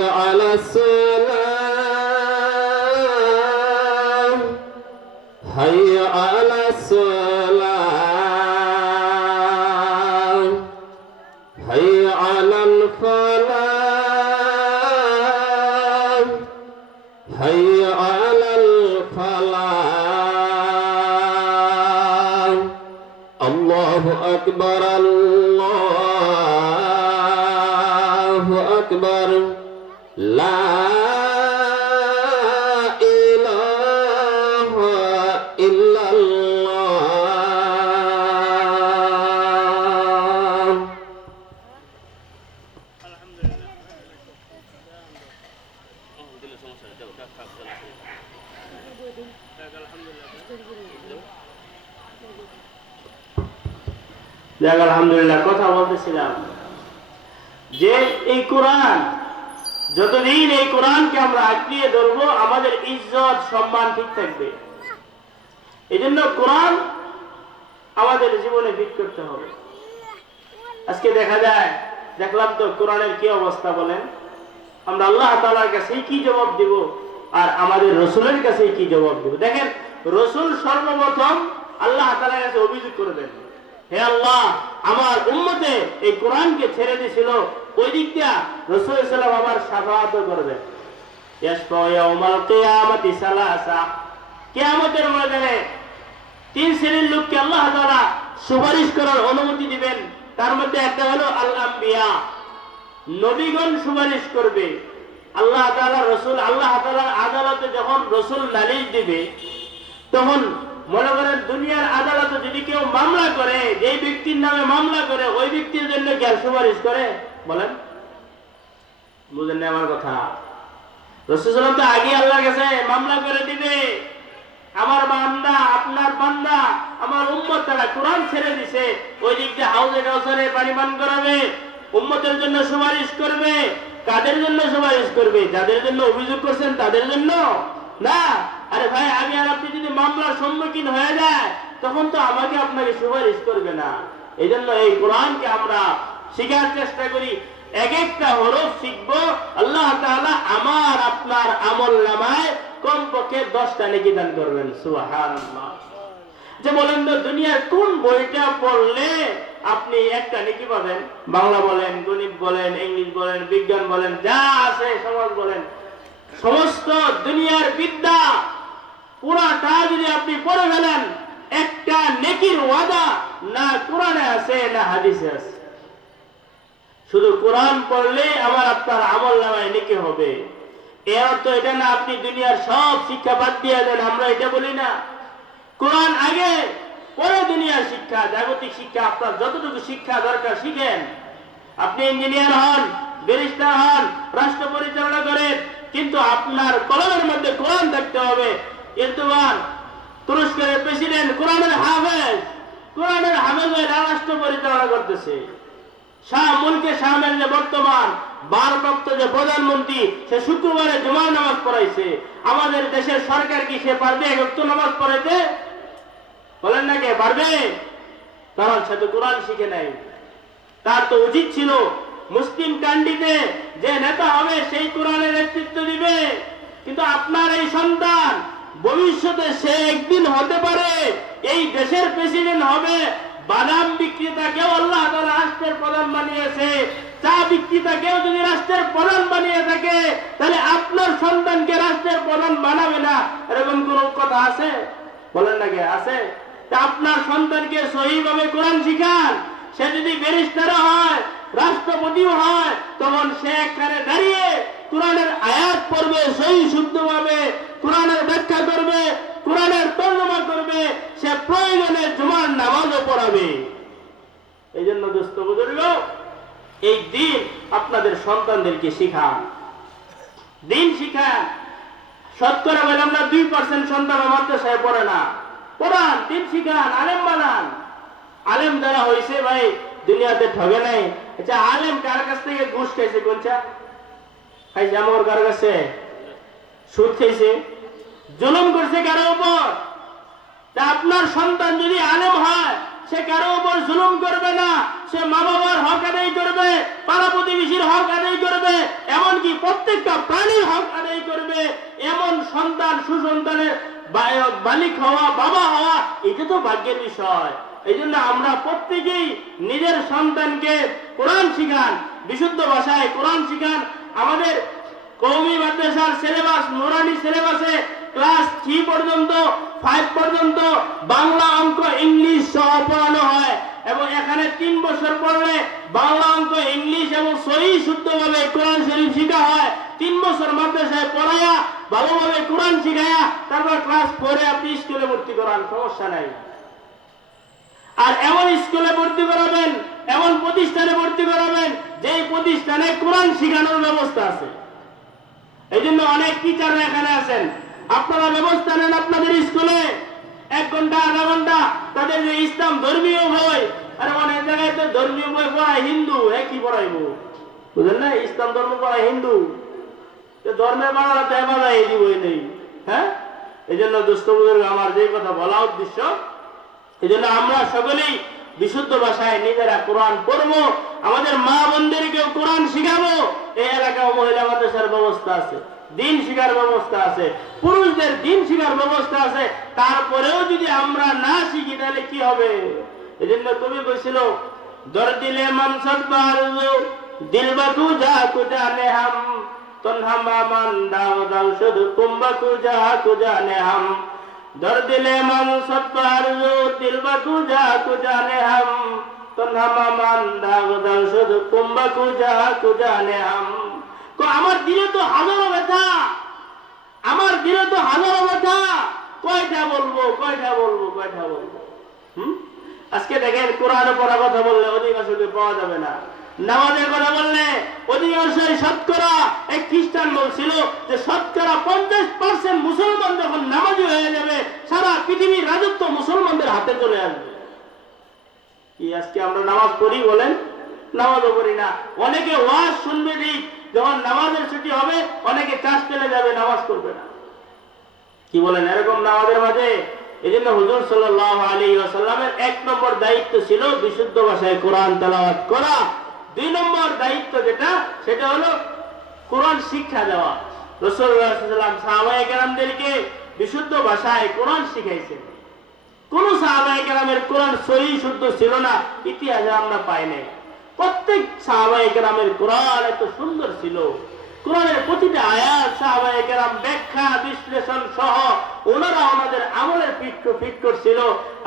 على الصلاة এই কোরআন, যতদিন এই কোরআনকে আমরা আঁকড়িয়ে ধরবো, আমাদের ইজ্জত, সম্মান ঠিক থাকবে। এই জন্য কোরআন আমাদের জীবনে ফিট করতে হবে। আজকে দেখা যায়, দেখলাম তো কোরআনের কি অবস্থা বলেন? আমরা আল্লাহ তালার কাছে কি জবাব দিব আর আমাদের রসুলের কাছে কি জবাব দিব? দেখেন, রসুল সর্বপ্রথম আল্লাহ তালার কাছে অভিযোগ করে দেন। হে আল্লাহ, আমার উম্মতে এই কোরআনকে ছেড়ে দিয়েছিল ওই দিক দিয়া রসুল সাল্লাম আমার সাফাত করবেন। কেয়ামতের ময়দানে তিন শ্রেণির লোককে আল্লাহ তাআলা সুপারিশ করার অনুমতি দিবেন। তার মধ্যে একটা হলো আল আম্বিয়া নবীগণ সুপারিশ করবে। আল্লাহ তাআলা রসুল, আল্লাহ তাআলার আদালতে যখন রসুল নালিশ দিবে, তখন মনে করেন দুনিয়ার আদালতে যদি কেউ মামলা করে, যেই ব্যক্তির নামে মামলা করে, ওই ব্যক্তির জন্য কে সুপারিশ করে? বলেন। বুঝেন না আমার কথা। রসুল তো আগে মামলা করে দিবে। আমার বান্দা, আপনার বান্দা, আমার উম্মত তারা কোরআন ছেড়ে দিছে। ওই দিক দিয়ে হাউজে কাউসারে পানি পান করাবে, উম্মতের জন্য সুপারিশ করবে, কাদের জন্য সুপারিশ করবে, যাদের জন্য অভিযোগ করছেন তাদের জন্য? না। আরে ভাই, আমি আর আপনি যদি মামলার সম্মুখীন হয়ে যায়, তখন তো আমাকে আপনাকে সুপারিশ করবে না। এই জন্য এই কোরআনকে আমরা শেখার চেষ্টা করি। এক একটা হরফ শিখব। আল্লাহ আমার, আপনার আমল নামায় কমপক্ষে দশটা নেকি দান করবেন যে বলেন তো, দুনিয়ার কোন বইটা পড়লে আপনি একটা নেকি পাবেন? বাংলা বলেন, গণিত বলেন, ইংলিশ বলেন, বিজ্ঞান বলেন, যা আছে, সমাজ বলেন। সমস্ত দুনিয়ার বিদ্যা পুরাটা যদি আপনি পড়ে ফেলেন, একটা নেকির ওয়াদা না কোরআনে আছে, না হাদিসে আছে। শুধু কোরআন পড়লে আমার আপনার আমল নামায় নেকি হবে। এর অর্থ এটা না, আপনি দুনিয়ার সব শিক্ষা বাদ দিয়ে দেন, আমরা এটা বলি না। কোরআন আগে, পরে দুনিয়ার শিক্ষা, জাগতিক শিক্ষা, আপনার যতটুকু শিক্ষা দরকার শিখেন। আপনি ইঞ্জিনিয়ার হন ব্যারিস্টার হন, রাষ্ট্র পরিচালনা করেন, কিন্তু আপনার কলমের মধ্যে কোরআন থাকতে হবে। এরদোয়ান তুরস্কের প্রেসিডেন্ট, কোরআনের হাফেজ কোরআনের হাফেজ রাষ্ট্র পরিচালনা করতেছে। আমাদের দেশের সরকার কি সে পারবে নামাজ বলেন না কে, পারবে? কোরআন শিখে নাই। তার তো উচিত ছিল মুসলিম কান্ডিতে যে নেতা হবে সেই কোরআনের নেতৃত্ব দিবে। কিন্তু আপনার এই সন্তান ভবিষ্যতে সে একদিন হতে পারে, এই দেশের প্রেসিডেন্ট হবে বাদাম বিক্রেতাকেও আল্লাহ রাষ্ট্রের প্রধান বানিয়েছে। চা বিক্রেতাকেও যদি রাষ্ট্রের প্রধান বানিয়ে থাকে, তাহলে আপনার সন্তানকে রাষ্ট্রের প্রধান বানাবে না। এরকম কোন কথা আছে? বলেন না আছে? আপনার সন্তানকে সহিভাবে কোরআন শিখান। সে যদি ব্যারিস্টারও হয়, রাষ্ট্রপতিও হয়, তখন সে একখানে দাঁড়িয়ে কোরআনের আয়াত পড়বে সহি শুদ্ধভাবে কোরআনের ব্যাখ্যা করবে, কোরআনের প্রয়োজনে জুমার নামাজও পড়াবে। এই জন্য দোস্ত বুজুর্গ, এই দিন আপনাদের সন্তানদেরকে শিখান। দিন শিখান। শতকরা বলে আমরা দুই পার্সেন্ট সন্তান পড়ে না। পড়ান, দিন শিখান, আলেম বানান। আলেম যারা হয়েছে ভাই, দুনিয়াতে ঠগে নাই। আচ্ছা আলেম কার কাছ থেকে ঘুষ খাইছে কোনটা খাইছে আমার কার কাছে? সুদ জুলুম করছে কারও উপর? আপনার সন্তান যদি আলেম হয়, সে কারও উপর জুলুম করবে না, সে মা বাবার হক আদায় করবে, পাড়া প্রতিবেশীর হক আদায় করবে, এমনকি প্রত্যেকটা প্রাণীর হক আদায় করবে, এমন সন্তান, সুসন্তানের বালিক হওয়া, বাবা হওয়া, এটা তো ভাগ্যের বিষয়। এই জন্য আমরা প্রত্যেকেই নিজের সন্তানকে কোরআন শিখান, বিশুদ্ধ ভাষায় কোরআন শিখান। আমাদের কৌমি মাদ্রাসার সিলেবাস নুরানি সিলেবাসে ক্লাস থ্রি পর্যন্ত, ফাইভ পর্যন্ত বাংলা অঙ্ক ইংলিশ সহ পড়ানো হয় এবং এখানে তিন বছর পড়লে বাংলা অঙ্ক ইংলিশ এবং সহি শুদ্ধভাবে কোরআন শরীফ শিখা হয়। তিন বছর মাদ্রাসায় পড়ায়া ভালোভাবে কোরআন শিখায়া তারপর ক্লাস ফোরে আপনি স্কুলে ভর্তি করান, সমস্যা নাই। আর এমন স্কুলে ভর্তি করাবেন, এমন প্রতিষ্ঠানে ভর্তি করাবেন, যেই প্রতিষ্ঠানে কোরআন শিখানোর ব্যবস্থা আছে। এই জন্য অনেক টিচার এখানে আছেন। আপনারা ব্যবস্থা নেন আপনাদের স্কুলে। এক ঘণ্টা, আধা ঘণ্টা তাদের যে ইসলাম ধর্মীয় বই আর অনেক জায়গায় তো ধর্মীয় বই পড়ায় হিন্দু, এ কি পড়াইব? বুঝলেন না? ইসলাম ধর্ম পড়ায় হিন্দু। তো ধর্মের বাড়ানো তো এবার এই বই নেই। হ্যাঁ? এই জন্য দুষ্ট আমার যে কথা বলা উদ্দেশ্য এই জন্য আমরা সকলেই বিশুদ্ধ ভাষায় নিজেরা কোরআন পড়ব। আমাদের মা বোনদেরকেও কোরআন এই এলাকা মহিলা মাদ্রাসার ব্যবস্থা আছে, দিন শিখার ব্যবস্থা আছে, পুরুষদের দিন শিখার ব্যবস্থা আছে, তারপরেও যদি আমরা না শিখি, তাহলে কি হবে? এই জন্য তুমি বলছিল, দর দিলে যা কুজা নেহাম তনহামা দর দিলে মানসদ বারজু দিল বাকু যা কুজা নেহাম তো নামা তো আমার দিলে তো হাজারো ব্যথা। আমার দিলে তো হাজারো ব্যথা। কয়টা বলব কয়টা বলব কয়টা বলব? আজকে দেখেন কোরআনে পড়া কথা বললে অধিকাংশকে পাওয়া যাবে না। নামাজের কথা বললে অধিকাংশই শতকরা এক খ্রিস্টান বলছিল যে শতকরা পঞ্চাশ পার্সেন্ট মুসলমান যখন নামাজি হয়ে যাবে, সারা পৃথিবীর রাজত্ব মুসলমানদের হাতে চলে আসবে। কি আজকে আমরা নামাজ পড়ি বলেন? নামাজও পড়ি না। অনেকে ওয়াজ শুনবে ঠিক, যখন নামাজের ছুটি হবে, অনেকে যাবে, নামাজ করবে না। কি বলেন? এরকম না আমাদের মাঝে? এই জন্য হুজুর আলী আসাল্লামের এক নম্বর দায়িত্ব ছিল বিশুদ্ধ ভাষায় কোরআন তেলাওয়াত করা। দুই নম্বর দায়িত্ব যেটা, সেটা হলো কোরআন শিক্ষা দেওয়া। রসুল্লাহাম সাহাবাই কেরামদেরকে বিশুদ্ধ ভাষায় কোরআন শিখাইছেন। কোন সাহাবাই কোরআন সহি শুদ্ধ ছিল না, ইতিহাসে আমরা পাই নাই। প্রত্যেক সাহাবাই কেরামের কোরআন এত সুন্দর ছিল। কোরআনের প্রতিটা আয়াত সাহাবাই ব্যাখ্যা, বিশ্লেষণ সহ ওনারা ওনাদের আমলের ফিট ফিট করছিল।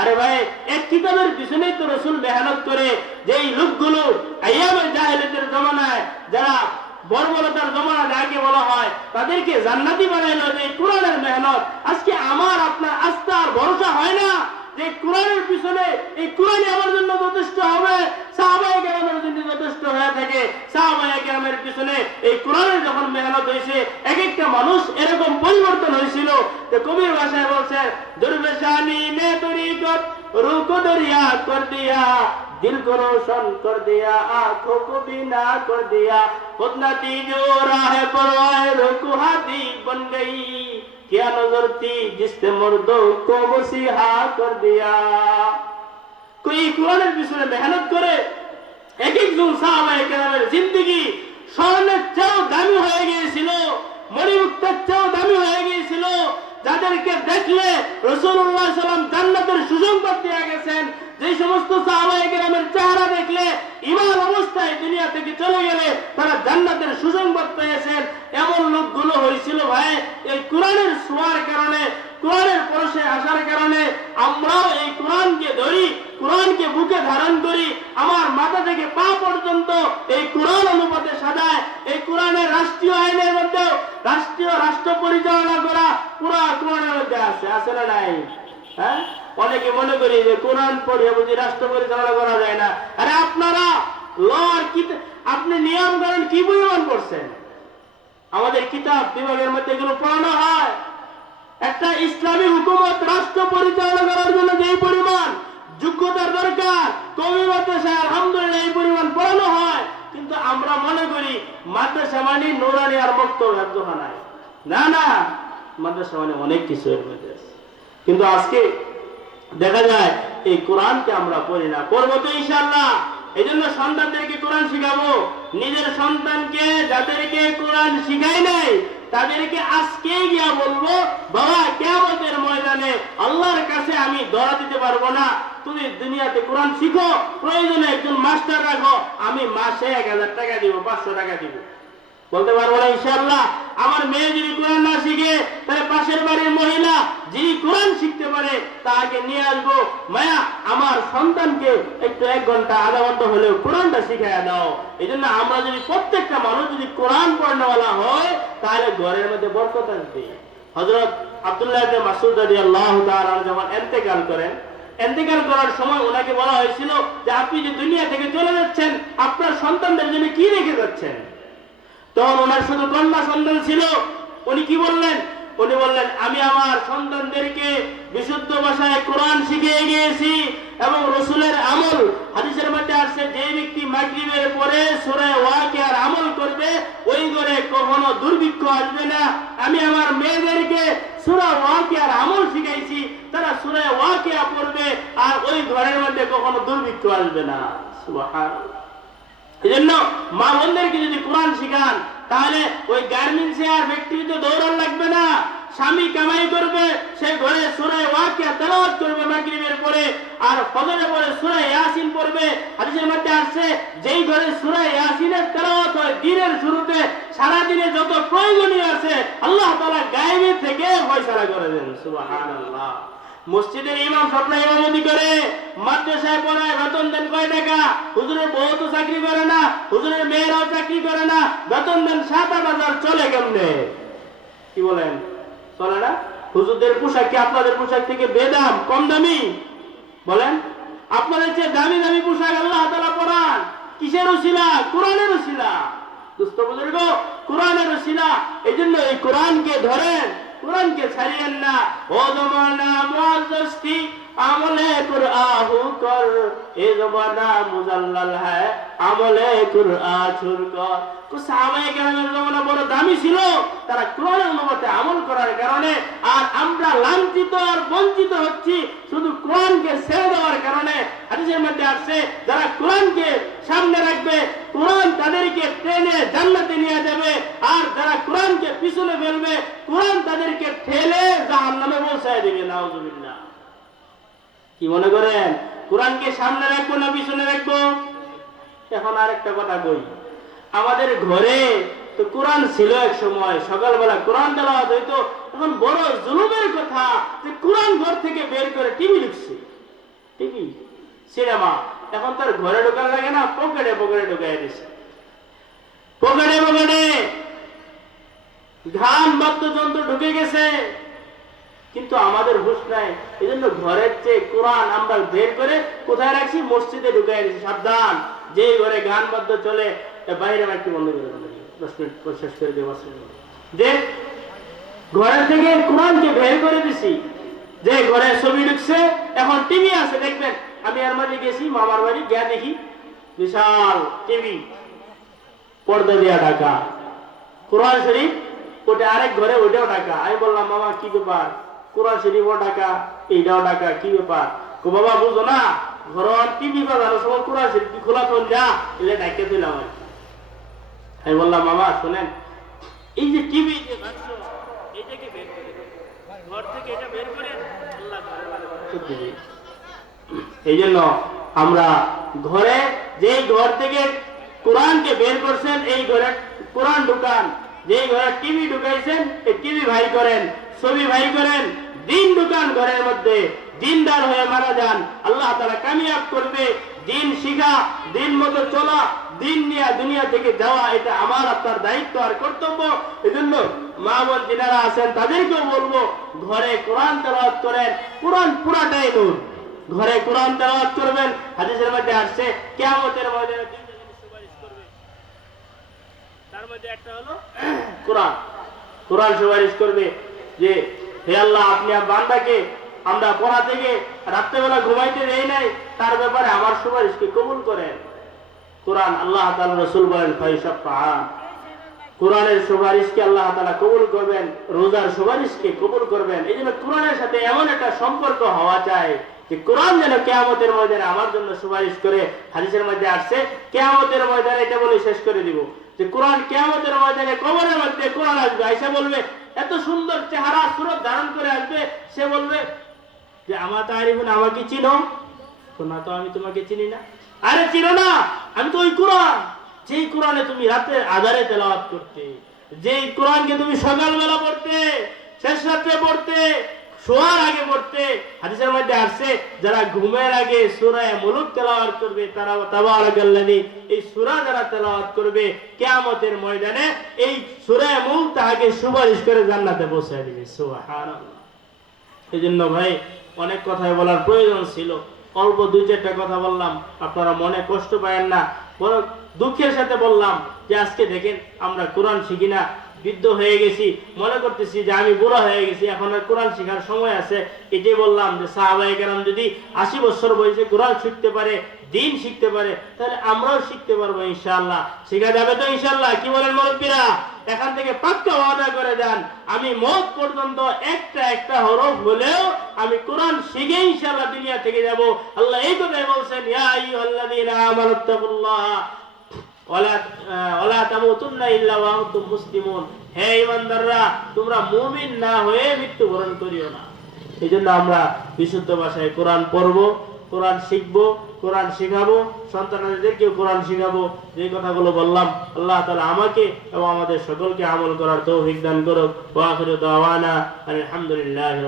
আরে ভাই, এক কিতাবের পিছনেই তো রসুল মেহনত করে যেই লোকগুলো আইয়ামের জাহেলিদের জমানায় যারা বর্বরতার জমানা যাকে বলা হয়, তাদেরকে জান্নাতি বানাইলো যে কোরআনের মেহনত। আজকে আমার আপনার আস্থা আর ভরসা হয় না যে কোরআনের পিছনে এই কোরআনই আমার জন্য যথেষ্ট হবে। সাহাবাই গ্রামের জন্য যথেষ্ট হয়ে থাকে। সাহাবাই গ্রামের পিছনে এই কোরআনের যখন মেহনত হয়েছে এক একটা মানুষ এরকম পরিবর্তন হয়েছিল। যে কবির ভাষায় বলছে, দুর্বেশানি নে তরিকত, রুক দরিয়া কর দিয়া। दिल को रोशन कर दिया आंखों को बिना कर दिया खुदनती जो राह पर आए रुकु हाथी बन गई क्या नजर थी जिससे मर्दों को मसीहा कर दिया कोई কোরআনের পিছনে মেহনত করে এক একজন সাহাবায়ে কেরামের জিন্দগি স্বর্ণের চেয়েও দামি হয়ে গিয়েছিল মণিমুক্তের চেয়েও দামি হয়ে গিয়েছিল যাদেরকে দেখলে রসুল্লাহ সাল্লাম জান্নাতের সুসংবাদ দিয়ে গেছেন। যে সমস্ত সাহাবাহামের চেহারা দেখলে ইমান অবস্থায় দুনিয়া থেকে চলে গেলে তারা জান্নাতের সুসংবাদ পেয়েছেন। এমন লোকগুলো হয়েছিল ভাই, এই কোরআনের সোয়ার কারণে, কোরআনের পরশে আসার কারণে আমরাও এই কোরআনকে ধরি। কোরআনকে বুকে ধারণ করি, আমার মাথা থেকে পা পর্যন্ত এই কোরআন অনুপাতে সাজায়। এই কোরআনের রাষ্ট্রীয় আইনের মধ্যে রাষ্ট্রীয় রাষ্ট্র পরিচালনা করা পুরো কোরআনের মধ্যে আছে আছে না নাই? হ্যাঁ? অনেকে মনে করি যে কোরআন পড়ে বুঝি রাষ্ট্র পরিচালনা করা যায় না। আরে আপনারা ল কি আপনি নিয়ম করেন কি পরিমাণ করছেন আমাদের কিতাব বিভাগের মধ্যে এগুলো পড়ানো হয়। একটা ইসলামী হুকুমত রাষ্ট্র পরিচালনা করার জন্য যে পরিমাণ যোগ্যতার দরকার। কবি মাদ্রাসায় আলহামদুলিল্লাহ এই পরিমাণ পড়ানো হয়। কিন্তু আমরা মনে করি, মাদ্রাসা মানে নোরানি আর মুক্ত নাই। না না, মাদ্রাসা মানে অনেক কিছু এর মধ্যে কিন্তু আজকে দেখা যায়, এই কোরআনকে আমরা পড়ি না। পড়ব তো ইনশাল্লাহ এই জন্য সন্তানদেরকে কোরআন শিখাবো। নিজের সন্তানকে, যাদেরকে কোরআন শিখাই নাই, তাদেরকে আজকে গিয়া বলব, বাবা কেমতের ময়দানে আল্লাহর কাছে আমি ধরা দিতে পারব না। তুমি দুনিয়াতে কোরআন শিখো, প্রয়োজনে একজন মাস্টার রাখো, আমি মাসে এক হাজার টাকা দিব, পাঁচশো টাকা দিব। বলতে পারব না ইনশাল্লাহ আমার মেয়ে যদি কোরআন না শিখে, তাহলে পাশের বাড়ির মহিলা যিনি কোরআন শিখতে পারে, তাকে নিয়ে আসব। মায়া, আমার সন্তানকে একটু এক ঘণ্টা, আধা ঘণ্টা হলেও কোরআনটা শিখাইয়া দাও। এই জন্য আমরা যদি প্রত্যেকটা মানুষ যদি কোরআন পড়নেওয়ালা হয়, তাহলে ঘরের মধ্যে বরকত আসবে। হজরত আব্দুল্লাহ মাসুদ রাদিয়াল্লাহু তাআলা যখন ইন্তেকাল করেন ইন্তেকাল করার সময় ওনাকে বলা হয়েছিল যে আপনি যে দুনিয়া থেকে চলে যাচ্ছেন, আপনার সন্তানদের জন্য কি রেখে যাচ্ছেন? তখন ওনার শুধু কন্যা সন্তান ছিল। উনি কি বললেন? উনি বললেন, আমি আমার সন্তানদেরকে বিশুদ্ধ ভাষায় কোরআন শিখিয়ে গিয়েছি এবং রসুলের আমল, হাদিসের মধ্যে আসছে যে ব্যক্তি মাগরিবের পরে সূরা করবে ওই ঘরে কখনো দুর্ভিক্ষ আসবে না। আমি আমার মেয়েদেরকে সূরা ওয়াকিয়ার আমল শিখাইছি, তারা সূরা ওয়াকিয়া পড়বে আর ওই ঘরের মধ্যে কখনো দুর্ভিক্ষ আসবে না। সুবহানাল্লাহ। এজন্য মা বোনদেরকে যদি কোরআন শিখান, তাহলে ওই আর ফ্যাক্টরিতে দৌড়ান লাগবে না। স্বামী কামাই করবে, সে ঘরে সুরায় ওয়াকিয়া তেলাওয়াত করবে মাগরিবের পরে, আর ফজরের পরে সুরায় ইয়াসিন পড়বে হাদিসের মধ্যে আসছে, যেই ঘরে সুরায় ইয়াসিনের তেলাওয়াত হয়, দিনের শুরুতে সারা দিনে যত প্রয়োজনীয় আছে, আল্লাহ তাআলা গায়েবী থেকে ফয়সালা করে দেন, সুবহানাল্লাহ। মসজিদের ইমাম সপ্তাহ ইমামতি করে, মাদ্রাসায় পড়ায় বেতন দেন কয় টাকা? হুজুরের বউ তো চাকরি করে না, হুজুরের মেয়েরাও চাকরি করে না, বেতন দেন সাত হাজার, চলে কেমনে? কি বলেন? চলে না? হুজুরদের পোশাক কি আপনাদের পোশাক থেকে বেদাম, কম দামি? বলেন? আপনাদের চেয়ে দামি দামি পোশাক আল্লাহ তালা পরান, কিসের ওসিলা? কোরআনের ওসিলা। দুস্থ বুজুর্গ, কোরআনের ওসিলা। এই এই কোরআনকে ধরেন, কোরআনকে ছাড়িয়েন না। আমলে কুরআহু কর এ জমানা মুজাল্লাল হ্যায়, আমলে কুরআ ছুর কর। জমানা বড় দামি ছিল, তারা কোরআনের অনুমতে আমল করার কারণে আর আমরা লাঞ্ছিত আর বঞ্চিত হচ্ছি, শুধু কোরআনকে ছেড়ে দেওয়ার কারণে। হাদিসের মধ্যে আসছে, যারা কোরআনকে সামনে রাখবে, কোরআন তাদেরকে ট্রেনে জান্নাতে নিয়ে যাবে, আর যারা কোরআনকে পিছনে ফেলবে, কোরআন তাদেরকে ঠেলে জাহান্নামে পৌঁছায় দেবে, নাউজুবিল্লাহ। কি মনে করেন? কোরআনকে সামনে রাখব না পিছনে রাখব? এখন আর একটা কথা কই। আমাদের ঘরে তো কোরআন ছিল এক সময়, সকালবেলা কোরআন তেলাওয়াত হইতো এখন বড় জুলুমের কথা যে কোরআন ঘর থেকে বের করে টিভি ঢুকছে। TV cinema. এখন তার ঘরে ঢোকার লাগে না, পকেটে পকেটে ঢুকাই দিছে। পকেটে পকেটে ঘাম বাদ্যযন্ত্র ঢুকে গেছে। কিন্তু আমাদের হুশ নাই। এই জন্য ঘরের চেয়ে কোরআন আমরা বের করে কোথায় রাখছি? মসজিদে ঢুকাই দিচ্ছি সাবধান। যে ঘরে গান বাদ্য চলে বাইরে একটু বন্ধ করে দশ মিনিট শেষ করে দেবো। যে ঘরের থেকে কোরআনকে বের করে দিছি, যে ঘরে ছবি ঢুকছে, এখন টিভি আছে, দেখবেন। আমি আর মাঝে গেছি, মামার বাড়ি, গিয়া দেখি। বিশাল টিভি। পর্দা দিয়া ঢাকা। কোরআন শরীফ, ওটা আরেক ঘরে, ওইটাও ঢাকা। আমি বললাম, মামা, কি ব্যাপার? কোরআন শরীফও টাকা এইটাও টাকা কি ব্যাপার? কো বাবা বুঝো না ঘর টিভি বাজানোর সময় কোরআন শরীফ খোলা তোল যা এলে ডাকে দিলাম আর আমি বললাম মামা শোনেন এই যে টিভি যে ভাবছ, এইটাকে বের করে ঘর থেকে এটা বের করে আল্লাহ ঘরের মধ্যে বরকত দিবে। এই জন্য আমরা ঘরে যে ঘর থেকে কোরআনকে বের করছেন এই ঘরে কোরআন ঢুকান যে ঘরে টিভি ঢুকাইছেন এই টিভি ভাই করেন ছবি ভাই করেন, দিন ঢুকান ঘরের মধ্যে, দিনদার হয়ে মারা যান। আল্লাহ তারা কামিয়াব করবে, দিন শিখা, দিন মতো চলা, দিন নিয়ে দুনিয়া থেকে যাওয়া, এটা আমার, আপনার দায়িত্ব আর কর্তব্য। এজন্য মা বোন যিনারা আছেন, তাদেরকেও বলব, ঘরে কোরআন তেলাওয়াত করেন, কোরআন পুরাটাই নূর। ঘরে কোরআন তেলাওয়াত করবেন, হাদিসের মধ্যে আসছে, কিয়ামতের ময়দানে তার মধ্যে একটা হলো, কোরআন। কোরআন সুপারিশ করবে যে, হে আল্লাহ, আপনি বান্দাকে আমরা পড়া থেকে রাত্রেবেলা ঘুমাইতে দেই নাই, তার ব্যাপারে আমার সুপারিশকে কবুল করেন। কোরআন আল্লাহ রাসূল বলেন কোরআনের সুপারিশকে আল্লাহ তাআলা কবুল করবেন, রোজার সুপারিশকে কবুল করবেন। এই জন্য কোরআনের সাথে এমন একটা সম্পর্ক হওয়া চাই যে, কোরআন যেন কেয়ামতের ময়দানে আমার জন্য সুপারিশ করে হাদিসের মধ্যে আসছে, কেয়ামতের ময়দানে এটা বলে শেষ করে দিব। যে, কোরআন কেয়ামতের ময়দানে কবরের মধ্যে কোরআন আসবে, আইসা বলবে এত সুন্দর চেহারা সুরত ধারণ করে আসবে, সে বলবে যে আমার তারিফুন আমাকে চিনো। না তো আমি তোমাকে চিনি না। আরে চিনো না, আমি তো ওই কোরআন। যেই কোরআনে তুমি রাতে আধারে তেলাওয়াত করতে, যেই কোরআনকে তুমি সকালবেলা পড়তে, শেষ রাত্রে পড়তে শোয়ার আগে পড়তে হাদিসের মধ্যে আসছে, যারা ঘুমের আগে সূরায়ে মুলুক তেলাওয়াত করবে, তারা তাবারাকাল্লাযী এই সূরা যারা তেলাওয়াত করবে, কিয়ামতের ময়দানে এই সূরায়ে মুলক তাহাকে সুপারিশ করে জান্নাতে পৌঁছে দিবে। সুবহানাল্লাহ। এই জন্য ভাই, অনেক কথাই বলার প্রয়োজন ছিল। অল্প দুই চারটা কথা বললাম, আপনারা মনে কষ্ট পায়েন না বড় দুঃখের সাথে বললাম যে, আজকে দেখেন আমরা কোরআন শিখি না বৃদ্ধ হয়ে গেছি, মনে করতেছি যে আমি বুড়া হয়ে গেছি, এখন আর কোরআন শেখার সময় আছে। এটাই বললাম যে সাহাবাই কেরাম যদি আশি বছর বয়সে কোরআন শিখতে পারে, দিন শিখতে পারে, তাহলে আমরাও শিখতে পারব ইনশাআল্লাহ। শেখা যাবে তো ইনশাআল্লাহ, কি বলেন মুরব্বীরা? এখান থেকে পাক্কা ওয়াদা করে যান আমি মত পর্যন্ত একটা একটা হরফ হলেও আমি কোরআন শিখে ইনশাআল্লাহ দুনিয়া থেকে যাব। আল্লাহ এই কথাই বলছেন, ইয়া আইয়ুহাল্লাযীনা আমানুত্তাকুল্লাহ বিশুদ্ধ ভাষায় কোরআন পড়ব, কোরআন শিখব, কোরআন কোরআন শিখাবো। যে কথাগুলো বললাম, আল্লাহ তাআলা আমাকে এবং আমাদের সকলকে আমল করার তৌফিক দান করুক। আলহামদুলিল্লাহি